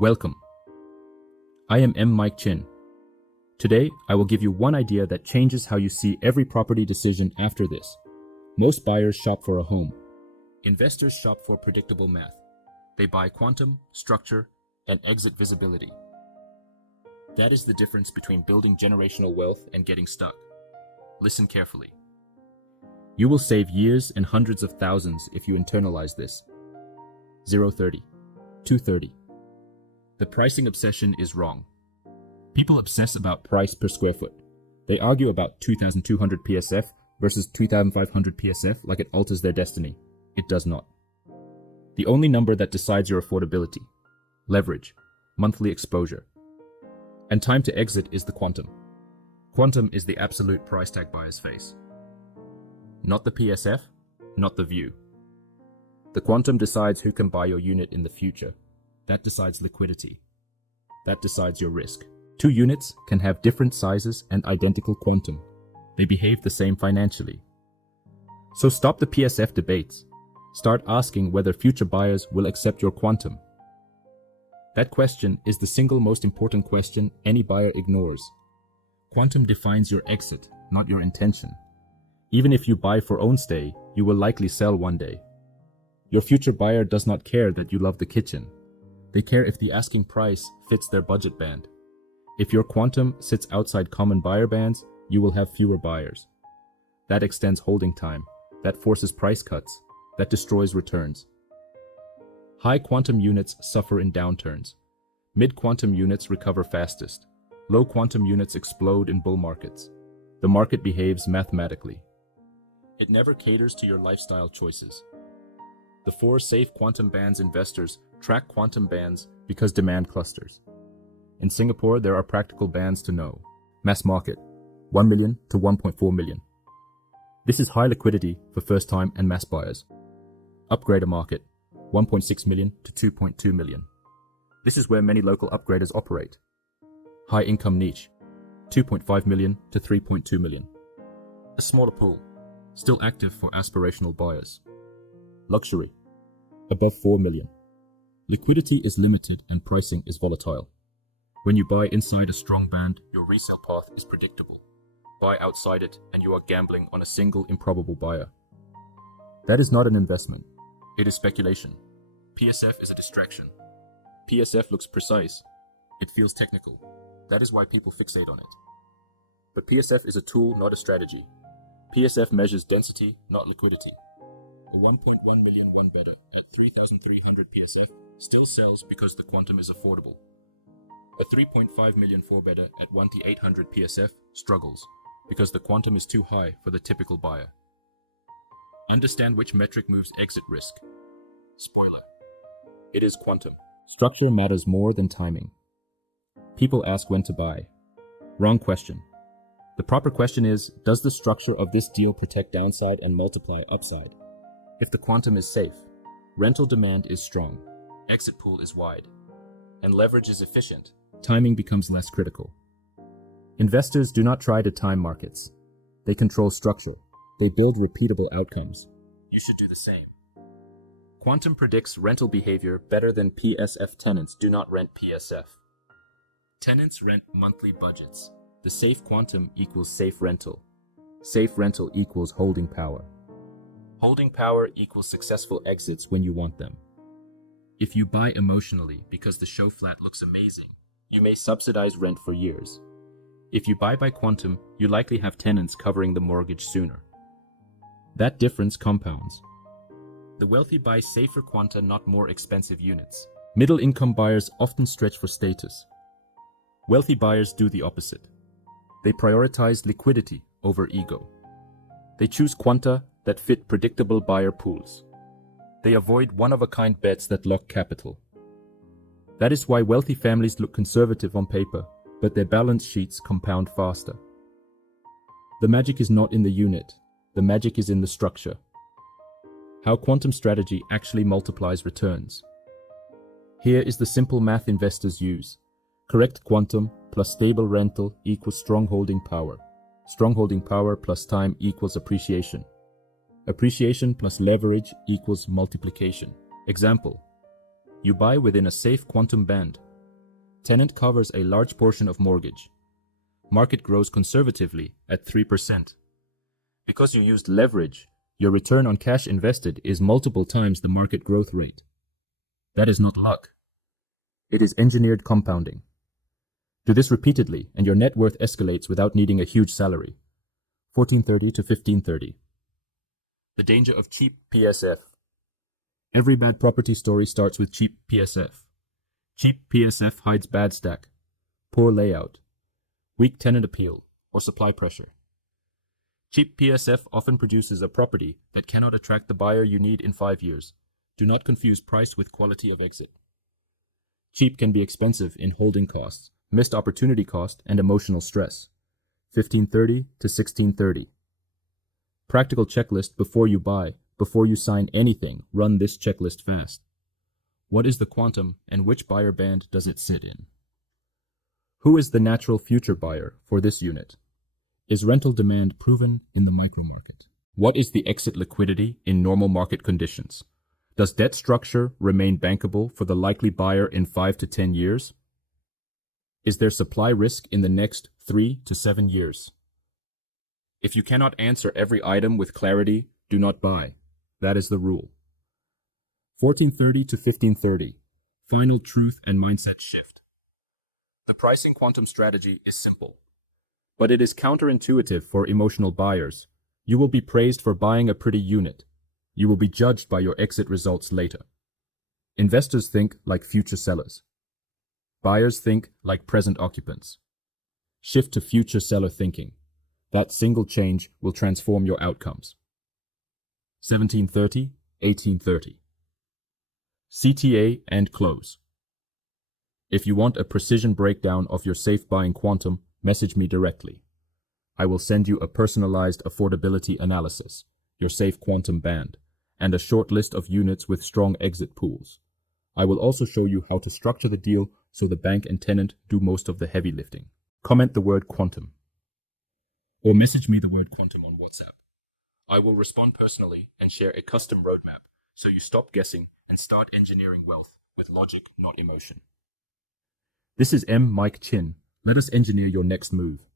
Welcome. I am M. Mike Chin. Today, I will give you one idea that changes how you see every property decision after this. Most buyers shop for a home. Investors shop for predictable math. They buy quantum, structure, and exit visibility. That is the difference between building generational wealth and getting stuck. Listen carefully. You will save years and hundreds of thousands if you internalize this. 030, 230. The pricing obsession is wrong. People obsess about price per square foot. They argue about 2,200 PSF versus 2,500 PSF like it alters their destiny. It does not. The only number that decides your affordability, leverage, monthly exposure, and time to exit is the quantum. Quantum is the absolute price tag buyers face. Not the PSF, not the view. The quantum decides who can buy your unit in the future. That decides liquidity. That decides your risk. Two units can have different sizes and identical quantum. They behave the same financially. So stop the PSF debates. Start asking whether future buyers will accept your quantum. That question is the single most important question any buyer ignores. Quantum defines your exit, not your intention. Even if you buy for own stay, you will likely sell one day. Your future buyer does not care that you love the kitchen. They care if the asking price fits their budget band. If your quantum sits outside common buyer bands, you will have fewer buyers. That extends holding time. That forces price cuts. That destroys returns. High quantum units suffer in downturns. Mid-quantum units recover fastest. Low quantum units explode in bull markets. The market behaves mathematically. It never caters to your lifestyle choices. The 4 safe quantum bands investors track quantum bands because demand clusters. In Singapore, there are practical bands to know. Mass market, 1 million to 1.4 million. This is high liquidity for first-time and mass buyers. Upgrader market, 1.6 million to 2.2 million. This is where many local upgraders operate. High income niche, 2.5 million to 3.2 million. A smaller pool, still active for aspirational buyers. Luxury, above 4 million. Liquidity is limited and pricing is volatile. When you buy inside a strong band, your resale path is predictable. Buy outside it and you are gambling on a single improbable buyer. That is not an investment. It is speculation. PSF is a distraction. PSF looks precise. It feels technical. That is why people fixate on it. But PSF is a tool, not a strategy. PSF measures density, not liquidity. A 1.1 million one-bedder at 3,300 PSF still sells because the quantum is affordable. A 3.5 million four-bedder at 1,800 PSF struggles because the quantum is too high for the typical buyer. Understand which metric moves exit risk. Spoiler. It is quantum. Structure matters more than timing. People ask when to buy. Wrong question. The proper question is, does the structure of this deal protect downside and multiply upside? If the quantum is safe, rental demand is strong, exit pool is wide, and leverage is efficient, timing becomes less critical. Investors do not try to time markets. They control structure. They build repeatable outcomes. You should do the same. Quantum predicts rental behavior better than PSF. Tenants do not rent PSF. Tenants rent monthly budgets. The safe quantum equals safe rental. Safe rental equals holding power. Holding power equals successful exits when you want them. If you buy emotionally because the show flat looks amazing, you may subsidize rent for years. If you buy by quantum, you likely have tenants covering the mortgage sooner. That difference compounds. The wealthy buy safer quanta, not more expensive units. Middle-income buyers often stretch for status. Wealthy buyers do the opposite. They prioritize liquidity over ego. They choose quanta that fit predictable buyer pools. They avoid one-of-a-kind bets that lock capital. That is why wealthy families look conservative on paper, but their balance sheets compound faster. The magic is not in the unit. The magic is in the structure. How quantum strategy actually multiplies returns. Here is the simple math investors use. Correct quantum plus stable rental equals strong holding power. Strong holding power plus time equals appreciation. Appreciation plus leverage equals multiplication. Example: you buy within a safe quantum band, Tenant covers a large portion of mortgage. Market grows conservatively at 3%. Because you used leverage, your return on cash invested is multiple times the market growth rate. That is not luck. It is engineered compounding. Do this repeatedly and your net worth escalates without needing a huge salary. 1430 to 1530. The danger of cheap PSF. Every bad property story starts with cheap PSF. Cheap PSF hides bad stack, poor layout, weak tenant appeal, or supply pressure. Cheap PSF often produces a property that cannot attract the buyer you need in 5 years. Do not confuse price with quality of exit. Cheap can be expensive in holding costs, missed opportunity cost, and emotional stress. 1530 to 1630. Practical checklist before you buy. Before you sign anything, run this checklist fast. What is the quantum and which buyer band does it sit in? Who is the natural future buyer for this unit? Is rental demand proven in the micromarket? What is the exit liquidity in normal market conditions? Does debt structure remain bankable for the likely buyer in 5 to 10 years? Is there supply risk in the next 3 to 7 years? If you cannot answer every item with clarity, do not buy. That is the rule. 1430 to 1530. Final truth and mindset shift. The pricing quantum strategy is simple, but it is counterintuitive for emotional buyers. You will be praised for buying a pretty unit. You will be judged by your exit results later. Investors think like future sellers. Buyers think like present occupants. Shift to future seller thinking. That single change will transform your outcomes. 1730, 1830. CTA and close. If you want a precision breakdown of your safe buying quantum, message me directly. I will send you a personalized affordability analysis, your safe quantum band, and a short list of units with strong exit pools. I will also show you how to structure the deal so the bank and tenant do most of the heavy lifting. Comment the word quantum, or message me the word quantum on WhatsApp. I will respond personally and share a custom roadmap so you stop guessing and start engineering wealth with logic, not emotion. This is Mike Chin. Let us engineer your next move.